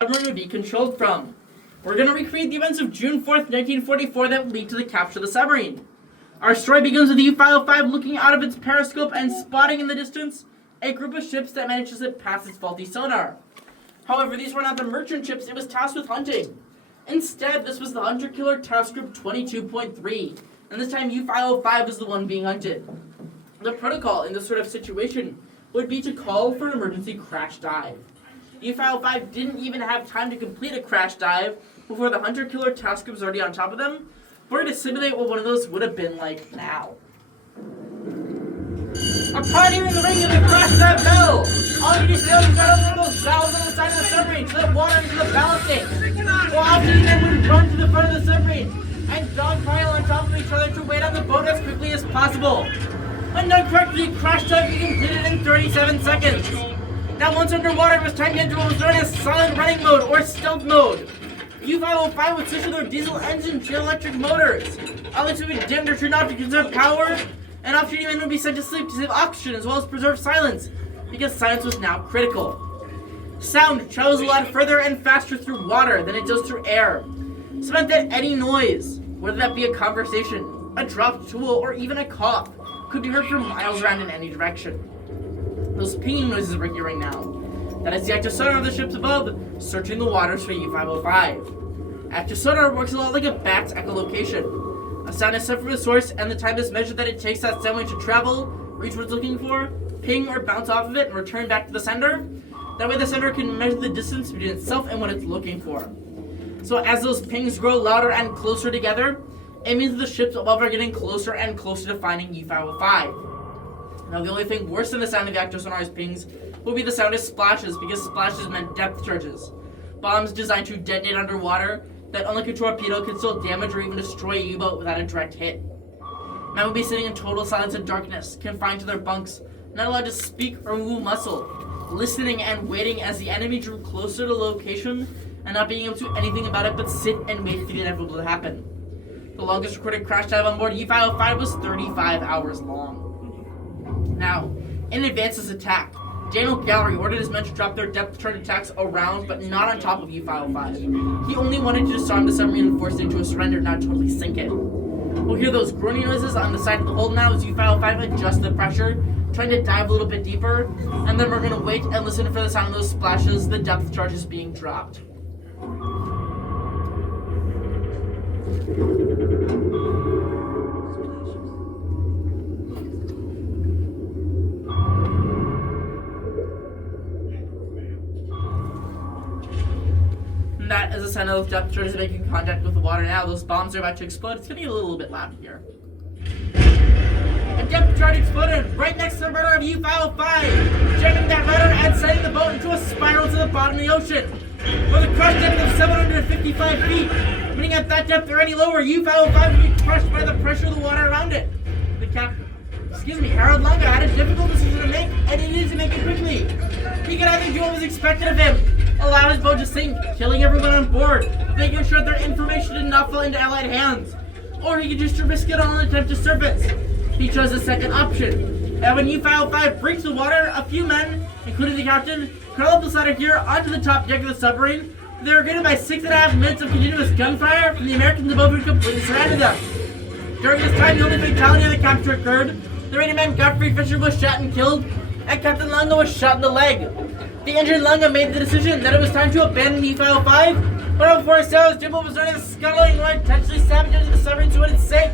submarine would be controlled from. We're going to recreate the events of June 4th, 1944 that would lead to the capture of the submarine. Our story begins with U-505 looking out of its periscope and spotting in the distance a group of ships that managed to slip past its faulty sonar. However, these were not the merchant ships it was tasked with hunting. Instead, this was the hunter-killer Task Group 22.3, and this time U-505 was the one being hunted. The protocol in this sort of situation would be to call for an emergency crash dive. U-505 didn't even have time to complete a crash dive before the hunter-killer Task Group was already on top of them, for to simulate what one of those would have been like now. Upon hearing the ring of the crash dive bell, all duty sailors got over those valves on the side of the submarine to let water into the ballasting, while off-duty men would run to the front of the submarine and dogpile on top of each other to wait on the boat as quickly as possible. When done correctly, crash dive be completed in 37 seconds. Now once underwater, it was time to enter what was known as silent running mode or stealth mode. U-505 would switch to their diesel engine to electric motors. Outlets would be dimmed or turned off to conserve power, and off-duty men would be sent to sleep to save oxygen as well as preserve silence, because silence was now critical. Sound travels a lot further and faster through water than it does through air. This meant that any noise, whether that be a conversation, a dropped tool, or even a cough, could be heard for miles around in any direction. Those pinging noises we're hearing now, that is the active sonar of the ships above, searching the waters for U-505. Active sonar works a lot like a bat's echolocation. A sound is sent from a source, and the time is measured that it takes that sound wave to travel, reach what it's looking for, ping or bounce off of it, and return back to the sender. That way the sender can measure the distance between itself and what it's looking for. So as those pings grow louder and closer together, it means that the ships above are getting closer and closer to finding U-505. Now the only thing worse than the sound of the active sonar's pings will be the sound of splashes, because splashes meant depth charges. Bombs designed to detonate underwater that, unlike a torpedo, can still damage or even destroy a U-boat without a direct hit. Men would be sitting in total silence and darkness, confined to their bunks, not allowed to speak or move a muscle, listening and waiting as the enemy drew closer to location and not being able to do anything about it but sit and wait for the inevitable to happen. The longest recorded crash dive on board U-505 was 35 hours long. Now, in advance of this attack, Daniel Gallery ordered his men to drop their depth charge attacks around, but not on top of U-505. He only wanted to disarm the submarine and force it into a surrender, not totally sink it. We'll hear those groaning noises on the side of the hull now as U-505 adjusts the pressure, trying to dive a little bit deeper, and then we're going to wait and listen for the sound of those splashes, the depth charges being dropped. And that is a sign of those depth charges making contact with the water now. Those bombs are about to explode. It's going to get a little bit loud here. A depth charge exploded right next to the rudder of U-505, jamming that rudder and sending the boat into a spiral to the bottom of the ocean. With a crush depth of 755 feet, meaning at that depth or any lower, U-505 would be crushed by the pressure of the water around it. Harold Lunga had a difficult decision to make, and he needed to make it quickly. He could either do what was expected of him, allow his boat to sink, killing everyone on board, making sure their information did not fall into Allied hands, or he could just risk it all and attempt to surface. He chose the second option, and when U-505 breached the water, a few men, including the captain, curled up beside her here onto the top deck of the submarine. They were greeted by 6.5 minutes of continuous gunfire from the Americans above who completely surrounded them. During this time, the only fatality of the capture occurred. The raiding man Godfrey Fisher was shot and killed, and Captain Lunga was shot in the leg. The injured Lunga made the decision that it was time to abandon U-505, but before sailors did what was known as scuttling, or intentionally sabotaging the submarine so it would sink.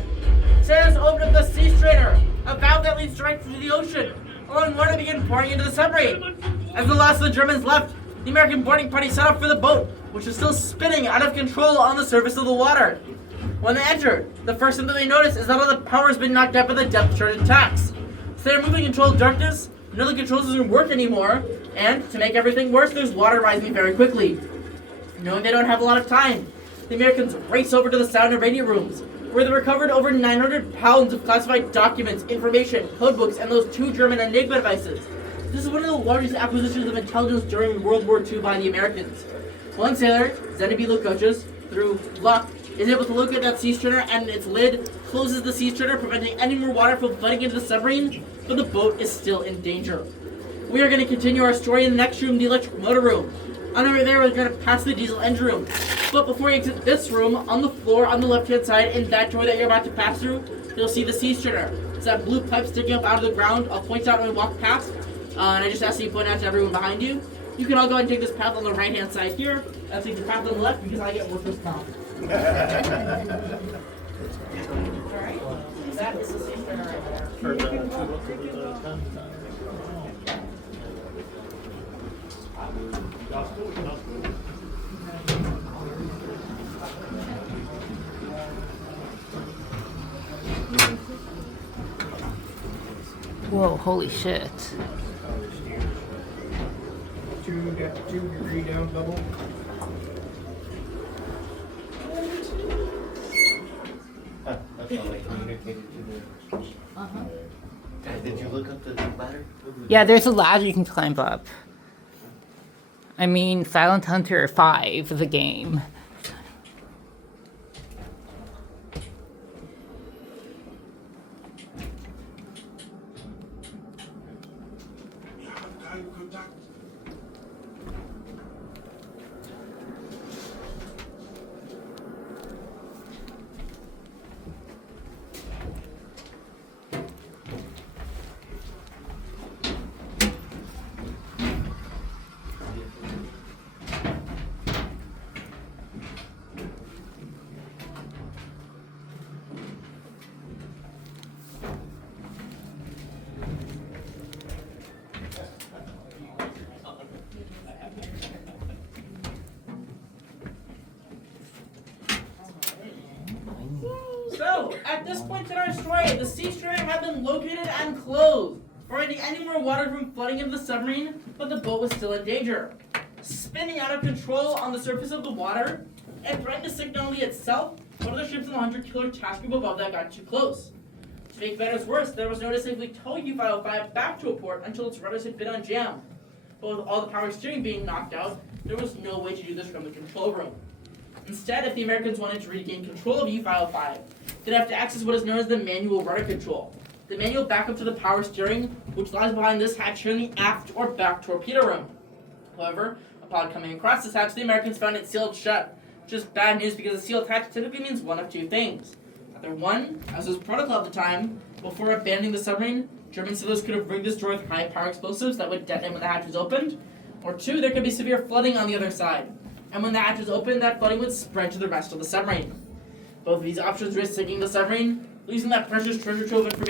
Sailors opened up the sea strainer, a valve that leads directly to the ocean, allowing water to begin pouring into the submarine. As the last of the Germans left, the American boarding party set off for the boat, which was still spinning out of control on the surface of the water. When they entered, the first thing that they noticed is that all the power has been knocked out by the depth charge attacks. So they're moving in controlled darkness, none of the controls doesn't work anymore, and to make everything worse, there's water rising very quickly. Knowing they don't have a lot of time, the Americans race over to the sound and radio rooms, where they recovered over 900 pounds of classified documents, information, codebooks, and those 2 German Enigma devices. This is one of the largest acquisitions of intelligence during World War II by the Americans. One sailor, Zenobi Lukoches, through luck, is able to locate that sea strainer, and its lid closes the sea strainer, preventing any more water from flooding into the submarine, but the boat is still in danger. We are going to continue our story in the next room, the electric motor room. On the way there, we're going to pass the diesel engine room. But before you exit this room, on the floor, on the left-hand side, in that door that you're about to pass through, you'll see the sea strainer. It's that blue pipe sticking up out of the ground. I'll point out when we walk past, and I just ask that you point out to everyone behind you. You can all go and take this path on the right-hand side here. I'll take the path on the left because I get workers' comp. Alright, that is the sea strainer right there. Whoa, holy shit. Two degree down bubble. That's how they communicated to the. Did you look up the ladder? Yeah, there's a ladder you can climb up. I mean, Silent Hunter 5, the game. So, at this point in our story, the sea strainer had been located and closed, preventing any more water from flooding into the submarine, but the boat was still in danger. Spinning out of control on the surface of the water, it threatened to sink not only itself, but other ships in the hunter-killer task group above that got too close. To make matters worse, there was no way to safely tow U-505 back to a port until its rudders had been unjammed. But with all the power steering being knocked out, there was no way to do this from the control room. Instead, if the Americans wanted to regain control of U-505, they'd have to access what is known as the manual rudder control. The manual backup to the power steering, which lies behind this hatch here in the aft or back torpedo room. However, upon coming across this hatch, the Americans found it sealed shut, which is bad news because a sealed hatch typically means one of two things. Either one, as was protocol at the time, before abandoning the submarine, German sailors could have rigged this door with high-power explosives that would detonate when the hatch was opened, or two, there could be severe flooding on the other side. And when the hatch was opened, that flooding would spread to the rest of the submarine. Both of these options risk sinking the submarine, losing that precious treasure trove of information